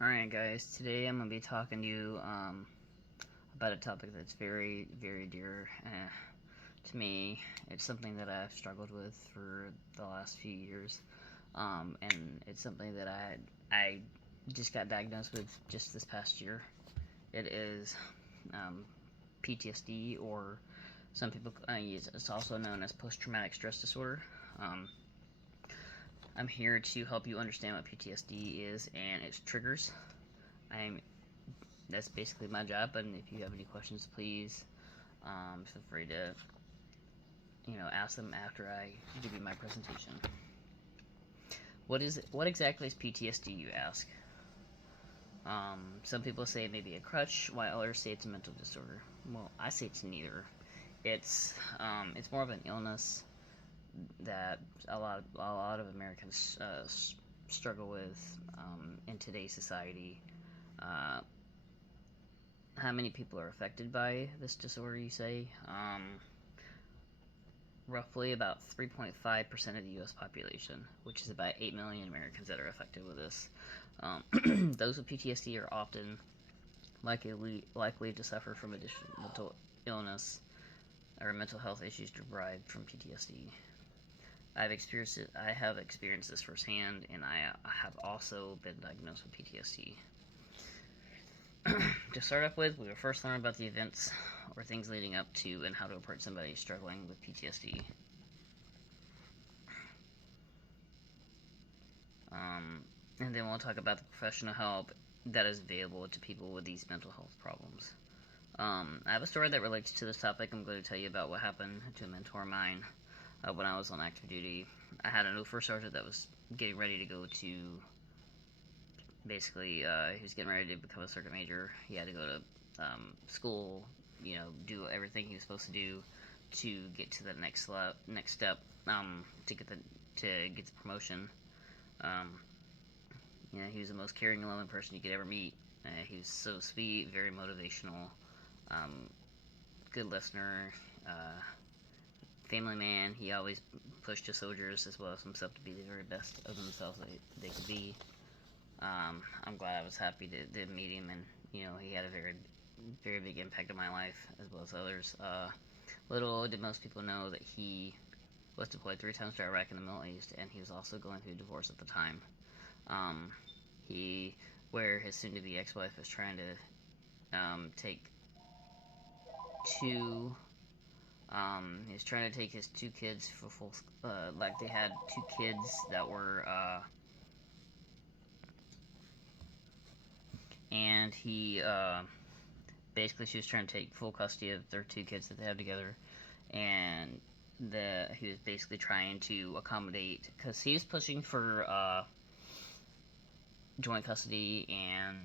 Alright guys, today I'm going to be talking to you about a topic that's very, very dear to me. It's something that I've struggled with for the last few years, and it's something that I just got diagnosed with just this past year. It is um, PTSD, or some people it's also known as post-traumatic stress disorder. Um, I'm here to help you understand what PTSD is and its triggers. I'm That's basically my job. And if you have any questions, please feel free to ask them after I give you my presentation. What exactly is PTSD, you ask? Some people say maybe a crutch, while others say it's a mental disorder. Well, I say it's neither. It's more of an illness that a lot of Americans struggle with in today's society. Uh, how many people are affected by this disorder, you say? Roughly about 3.5% of the U.S. population, which is about 8 million Americans that are affected with this. Those with PTSD are often likely to suffer from additional mental illness or mental health issues derived from PTSD. I have experienced this firsthand, and I have also been diagnosed with PTSD. To start off with, we will first learn about the events or things leading up to and how to approach somebody struggling with PTSD. Um, and then we'll talk about the professional help that is available to people with these mental health problems. I have a story that relates to this topic. I'm going to tell you about what happened to a mentor of mine when I was on active duty. I had a new first sergeant that was getting ready to go to, basically, he was getting ready to become a sergeant major. He had to go to school, do everything he was supposed to do to get to the next step, to get the promotion. Um, he was the most caring and loving person you could ever meet. He was so sweet, very motivational, um, good listener, family man. He always pushed his soldiers as well as himself to be the very best of themselves that they could be. I'm glad I was happy to meet him, and he had a very, very big impact on my life as well as others. Little did most people know that he was deployed 3 times to Iraq in the Middle East, and he was also going through divorce at the time. Um, he, where his soon-to-be ex-wife was trying to take two. He was trying to take his 2 kids for full. Like, they had 2 kids that were. And he basically, she was trying to take full custody of their 2 kids that they have together, and he was basically trying to accommodate, because he was pushing for joint custody, and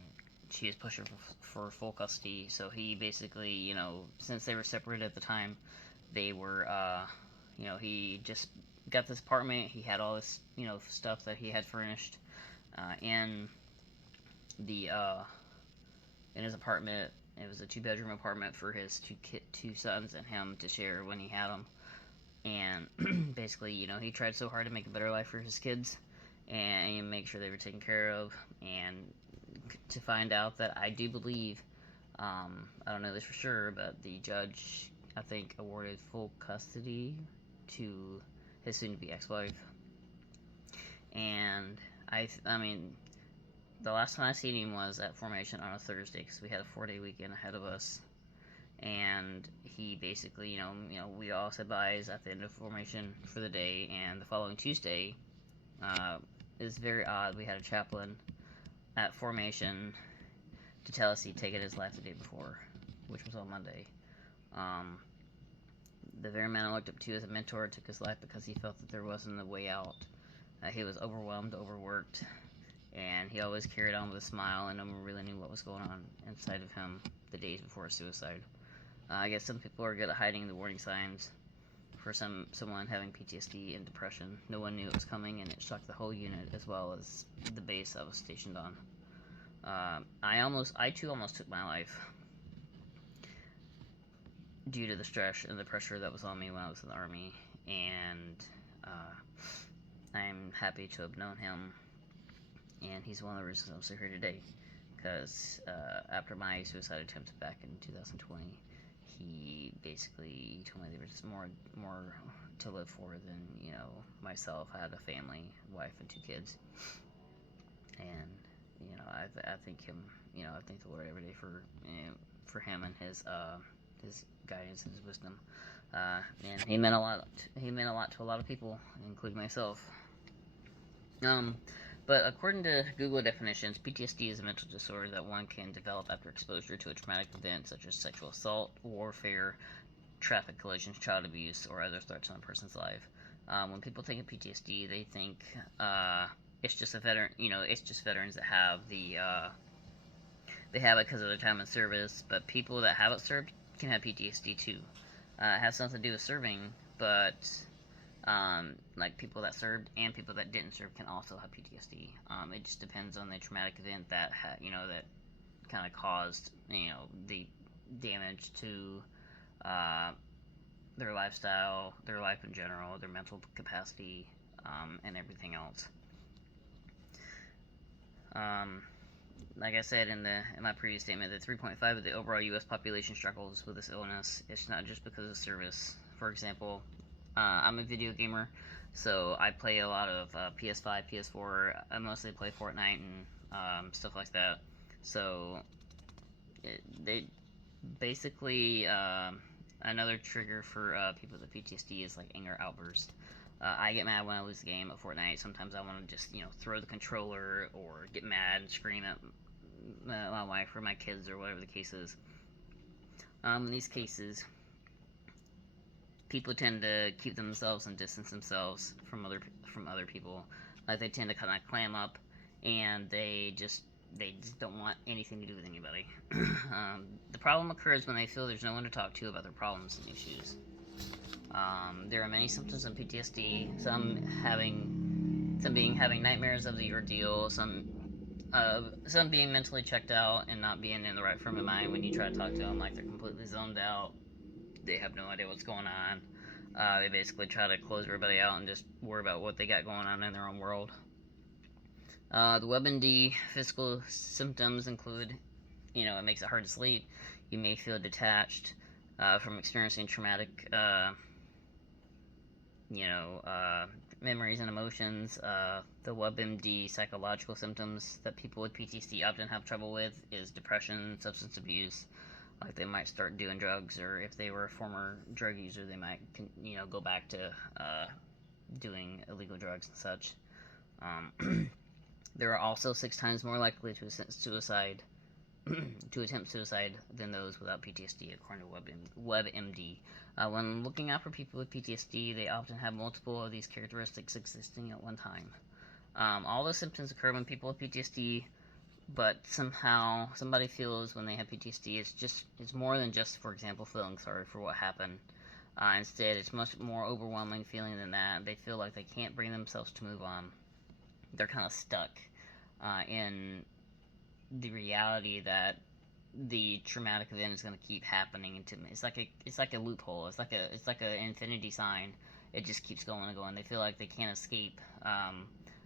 she was pushing for full custody. So he basically, since they were separated at the time, they were, he just got this apartment. He had all this, stuff that he had furnished in the in his apartment. It was a 2-bedroom apartment for his two sons and him to share when he had them. And basically, he tried so hard to make a better life for his kids and make sure they were taken care of. And to find out that I do believe, I don't know this for sure, but the judge, I think, awarded full custody to his soon-to-be ex-wife. And I mean, the last time I seen him was at formation on a Thursday, because we had a 4-day weekend ahead of us. And he basically, we all said byes at the end of formation for the day. And the following Tuesday, is very odd. We had a chaplain at formation to tell us he'd taken his life the day before, which was on Monday. Um, the very man I looked up to as a mentor took his life because he felt that there wasn't a way out. He was overwhelmed, overworked, and he always carried on with a smile, and no one really knew what was going on inside of him the days before suicide. I guess some people are good at hiding the warning signs for someone having PTSD and depression. No one knew it was coming, and it shocked the whole unit as well as the base I was stationed on. I too almost took my life due to the stress and the pressure that was on me when I was in the Army, and I'm happy to have known him and he's one of the reasons I'm still here today. Because after my suicide attempt back in 2020, he basically told me there was more to live for than myself. I had a family, wife, and 2 kids, and I thank him. I thank the Lord every day for him and his guidance and his wisdom. And he meant a lot. He meant a lot to a lot of people, including myself. Um, but according to Google definitions, PTSD is a mental disorder that one can develop after exposure to a traumatic event such as sexual assault, warfare, traffic collisions, child abuse, or other threats on a person's life. When people think of PTSD, they think it's just a veteran. It's just veterans that have they have it because of their time in service. But people that haven't served can have PTSD too. It has something to do with serving, but like people that served and people that didn't serve can also have PTSD. It just depends on the traumatic event that that kind of caused the damage to their lifestyle, their life in general, their mental capacity, and everything else. Like I said in my previous statement, that 3.5 of the overall U.S. population struggles with this illness. It's not just because of service. For example, I'm a video gamer, so I play a lot of PS5, PS4. I mostly play Fortnite and stuff like that. So they basically another trigger for people with PTSD is like anger outburst. I get mad when I lose the game at Fortnite. Sometimes I want to just throw the controller or get mad and scream at my wife or my kids or whatever the case is. In these cases, people tend to keep themselves and distance themselves from other people. Like they tend to kind of clam up, and they just don't want anything to do with anybody. The problem occurs when they feel there's no one to talk to about their problems and issues. There are many symptoms of PTSD. Some being having nightmares of the ordeal. Some being mentally checked out and not being in the right frame of mind when you try to talk to them, like they're completely zoned out. They have no idea what's going on. They basically try to close everybody out and just worry about what they got going on in their own world. The WebMD physical symptoms include, it makes it hard to sleep. You may feel detached from experiencing traumatic, memories and emotions. The WebMD psychological symptoms that people with PTSD often have trouble with is depression, substance abuse. Like they might start doing drugs, or if they were a former drug user, they might go back to doing illegal drugs and such. They are also 6 times more likely to attempt suicide than those without PTSD, according to WebMD. When looking out for people with PTSD, they often have multiple of these characteristics existing at one time. All the symptoms occur when people with PTSD, but somehow somebody feels when they have PTSD, it's more than just, for example, feeling sorry for what happened. Instead, it's much more overwhelming feeling than that. They feel like they can't bring themselves to move on. They're kind of stuck in the reality that the traumatic event is going to keep happening to me. It's like a loophole. It's like an infinity sign. It just keeps going and going. They feel like they can't escape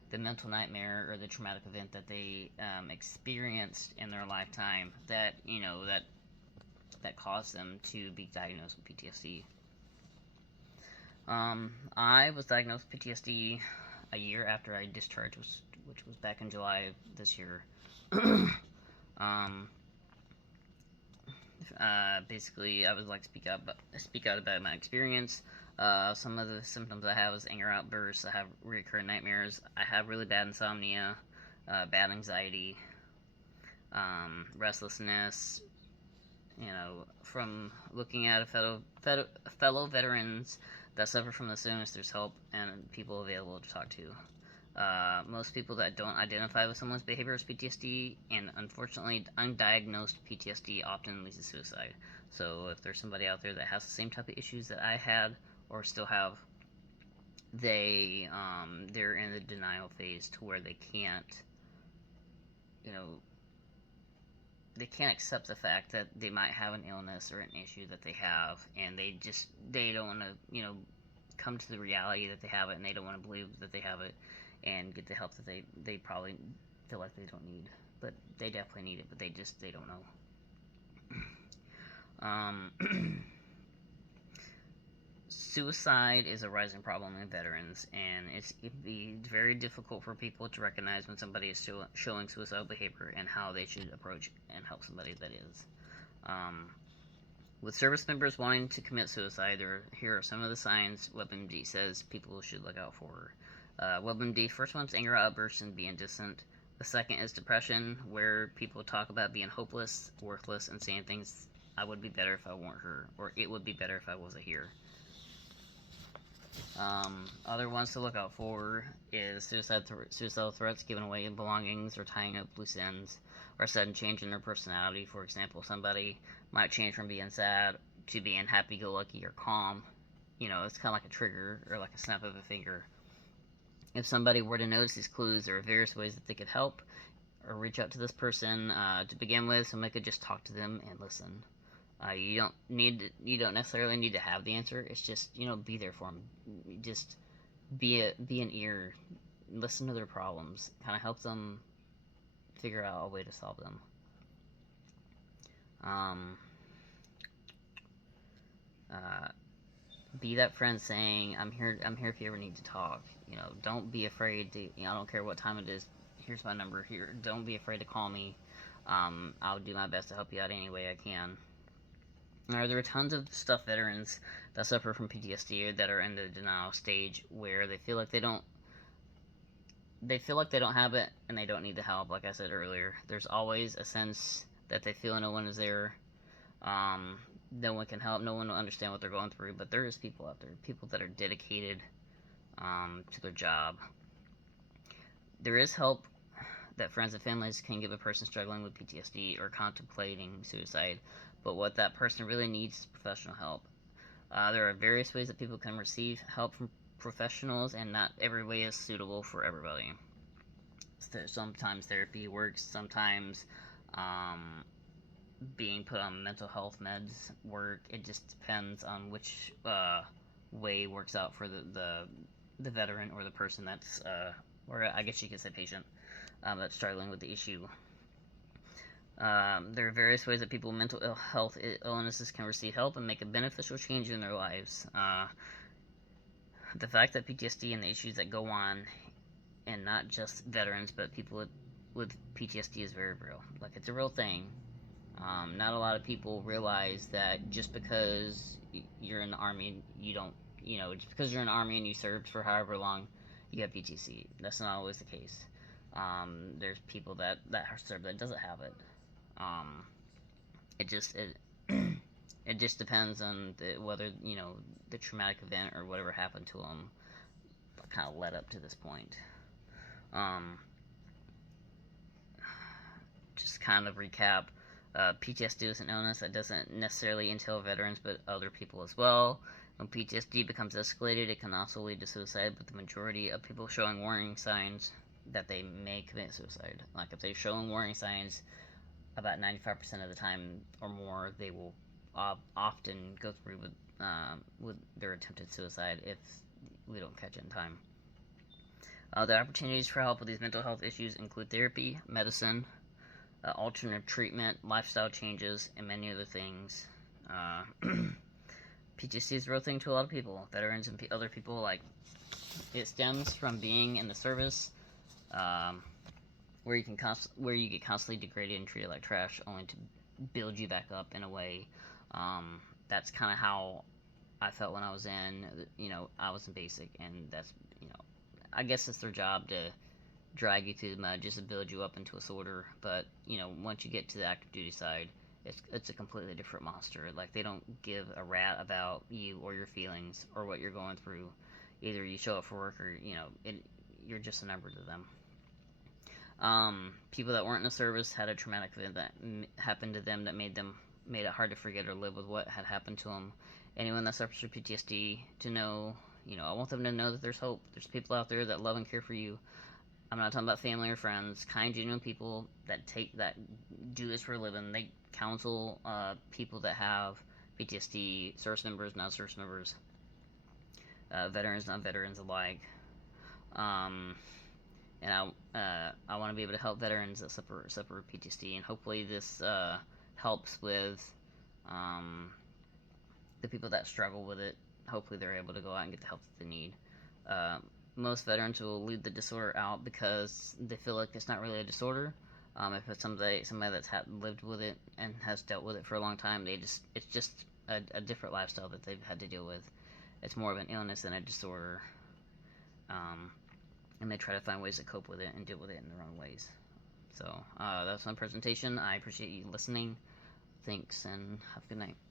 the mental nightmare or the traumatic event that they experienced in their lifetime that caused them to be diagnosed with PTSD. I was diagnosed with PTSD a year after I discharged, which was back in July of this year. Basically, I was like speak out about my experience. Some of the symptoms I have is anger outbursts. I have recurring nightmares. I have really bad insomnia, bad anxiety, restlessness. From looking at fellow veterans that suffer from this illness, there's help and people available to talk to. Most people that don't identify with someone's behavior as PTSD, and unfortunately, undiagnosed PTSD often leads to suicide. So if there's somebody out there that has the same type of issues that I had or still have, they're in the denial phase to where they can't accept the fact that they might have an illness or an issue that they have, and they don't want to come to the reality that they have it, and they don't want to believe that they have it and get the help that they probably feel like they don't need, but they definitely need it, but they don't know. Suicide is a rising problem in veterans, and it can be very difficult for people to recognize when somebody is showing suicidal behavior and how they should approach and help somebody that is. Um, with service members wanting to commit suicide, here are some of the signs WebMD says people should look out for. WebMD, first one's anger outbursts and being distant. The second is depression, where people talk about being hopeless, worthless, and saying things, I would be better if I weren't here, or it would be better if I wasn't here. Other ones to look out for is suicidal threats, giving away belongings, or tying up loose ends, or a sudden change in their personality. For example, somebody might change from being sad to being happy-go-lucky or calm. It's kind of like a trigger or like a snap of a finger. If somebody were to notice these clues, there are various ways that they could help or reach out to this person. To begin with, somebody could just talk to them and listen. You don't necessarily need to have the answer. It's just be there for them. Just be an ear, listen to their problems, kind of help them figure out a way to solve them. Be that friend saying, I'm here if you ever need to talk. Don't be afraid to, I don't care what time it is, here's my number here. Don't be afraid to call me. I'll do my best to help you out any way I can. There are tons of stuff veterans that suffer from PTSD that are in the denial stage, where they feel like they don't have it and they don't need the help. Like I said earlier, there's always a sense that they feel no one is there. No one can help, no one will understand what they're going through, but there is people out there, people that are dedicated to their job. There is help that friends and families can give a person struggling with PTSD or contemplating suicide, but what that person really needs is professional help. There are various ways that people can receive help from professionals, and not every way is suitable for everybody. Sometimes therapy works, sometimes being put on mental health meds work. It just depends on which way works out for the veteran or the person that's, or I guess you could say patient, that's struggling with the issue. There are various ways that people with mental health illnesses can receive help and make a beneficial change in their lives. The fact that PTSD and the issues that go on, and not just veterans, but people with PTSD is very real. Like, it's a real thing. Not a lot of people realize that just because you're in the Army, just because you're in the Army and you served for however long, you have PTSD. That's not always the case. There's people that serve that doesn't have it. It just depends on whether the traumatic event or whatever happened to them kind of led up to this point. Just kind of recap. PTSD is an illness that doesn't necessarily entail veterans, but other people as well. When PTSD becomes escalated, it can also lead to suicide, but the majority of people showing warning signs that they may commit suicide. Like, if they're showing warning signs, about 95% of the time or more, they will often go through with their attempted suicide if we don't catch it in time. The opportunities for help with these mental health issues include therapy, medicine, alternate treatment, lifestyle changes, and many other things. PTSD is a real thing to a lot of people, veterans and other people. Like, it stems from being in the service, where you get constantly degraded and treated like trash, only to build you back up in a way. That's kind of how I felt when I was in. I was in basic, and that's I guess it's their job to drag you through the mud just to build you up into a soldier. But once you get to the active duty side, it's a completely different monster. Like, they don't give a rat about you or your feelings or what you're going through. Either you show up for work or you're just a number to them. People that weren't in the service had a traumatic event that happened to them that made it hard to forget or live with what had happened to them. Anyone that suffers from PTSD, to know, I want them to know that there's hope. There's people out there that love and care for you. I'm not talking about family or friends. Kind, genuine people that do this for a living. They counsel people that have PTSD, service members, non-service members, veterans, non-veterans alike. and I want to be able to help veterans that suffer PTSD, and hopefully this helps with um, the people that struggle with it. Hopefully they're able to go out and get the help that they need. Uh, Most veterans will leave the disorder out because they feel like it's not really a disorder. If it's somebody that's lived with it and has dealt with it for a long time, it's just a different lifestyle that they've had to deal with. It's more of an illness than a disorder, um, and they try to find ways to cope with it and deal with it in their own ways. So that's my presentation. I appreciate you listening. Thanks, and have a good night.